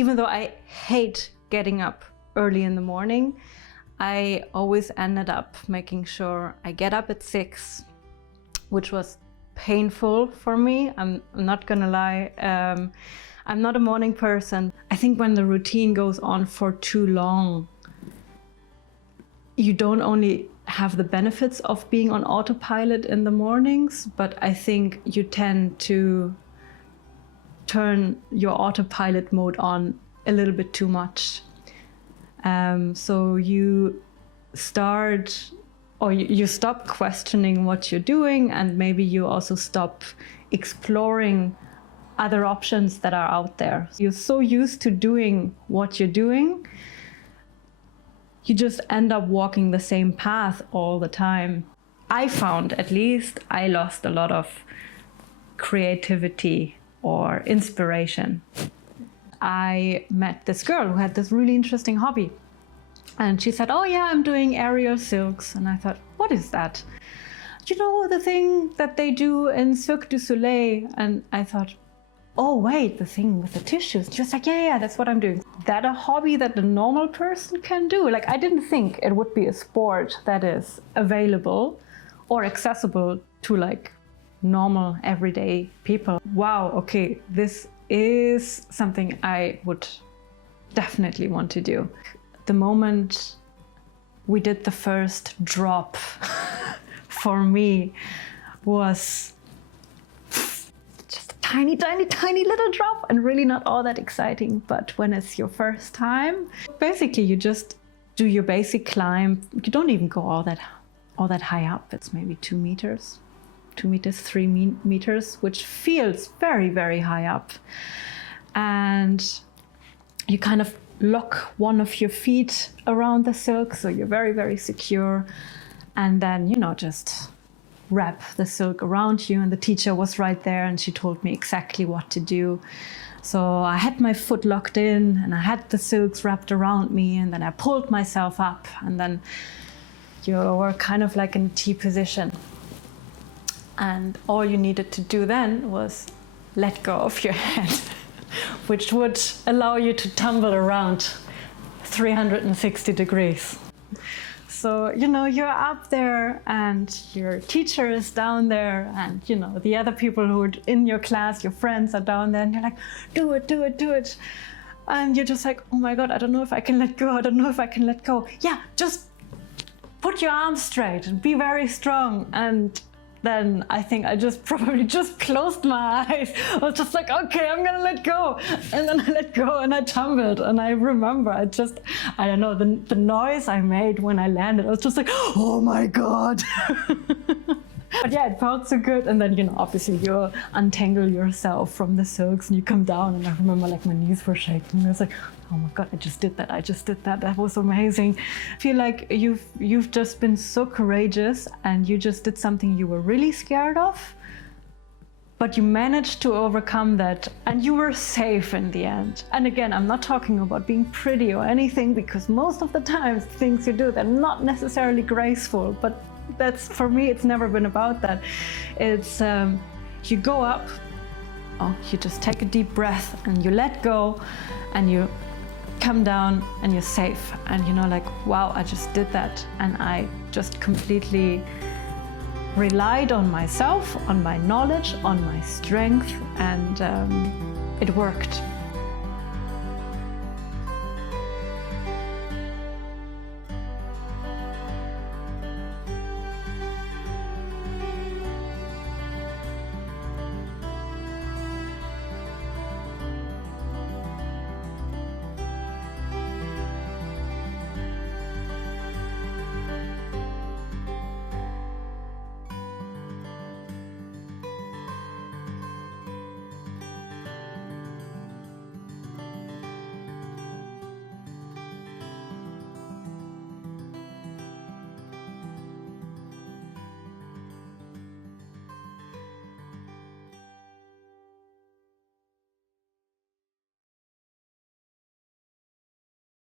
even though I hate getting up early in the morning, I always ended up making sure I get up at 6, which was painful for me. I'm not gonna lie. I'm not a morning person. I think when the routine goes on for too long, you don't only have the benefits of being on autopilot in the mornings, but I think you tend to turn your autopilot mode on a little bit too much. So you start, or you stop questioning what you're doing, and maybe you also stop exploring other options that are out there. You're so used to doing what you're doing, you just end up walking the same path all the time. I found, at least, I lost a lot of creativity or inspiration. I met this girl who had this really interesting hobby. And she said, oh yeah, I'm doing aerial silks. And I thought, what is that? You know, the thing that they do in Cirque du Soleil. And I thought, oh wait, the thing with the tissues. Just like, yeah, that's what I'm doing. That a hobby that a normal person can do? Like, I didn't think it would be a sport that is available or accessible to like normal everyday people. Wow, okay, this is something I would definitely want to do. The moment we did the first drop for me was just a tiny, tiny, tiny little drop, and really not all that exciting. But when it's your first time, basically you just do your basic climb. You don't even go all that high up. It's maybe 2 meters. 2 meters, 3 meters, which feels very, very high up. And you kind of lock one of your feet around the silk, so you're very, very secure. And then, you know, just wrap the silk around you. And the teacher was right there, and she told me exactly what to do. So I had my foot locked in, and I had the silks wrapped around me, and then I pulled myself up, and then you were kind of like in a T position. And all you needed to do then was let go of your head, which would allow you to tumble around 360 degrees. So, you know, you're up there and your teacher is down there, and, you know, the other people who are in your class, your friends are down there, and you're like, do it, do it, do it. And you're just like, oh my God, I don't know if I can let go. I don't know if I can let go. Yeah, just put your arms straight and be very strong. And then I think I probably just closed my eyes. I was just like, okay, I'm gonna let go. And then I let go and I tumbled. And I remember I don't know, the noise I made when I landed, I was just like, oh my God. But yeah, it felt so good. And then, you know, obviously you untangle yourself from the silks and you come down, and I remember like my knees were shaking. I was like, oh my God, I just did that. That was amazing. I feel like you've just been so courageous, and you just did something you were really scared of, but you managed to overcome that, and you were safe in the end. And again, I'm not talking about being pretty or anything, because most of the times things you do, they're not necessarily graceful, but that's, for me, it's never been about that. It's, you go up, you just take a deep breath and you let go, and you come down and you're safe. And you know, like, wow, I just did that. And I just completely relied on myself, on my knowledge, on my strength, and it worked.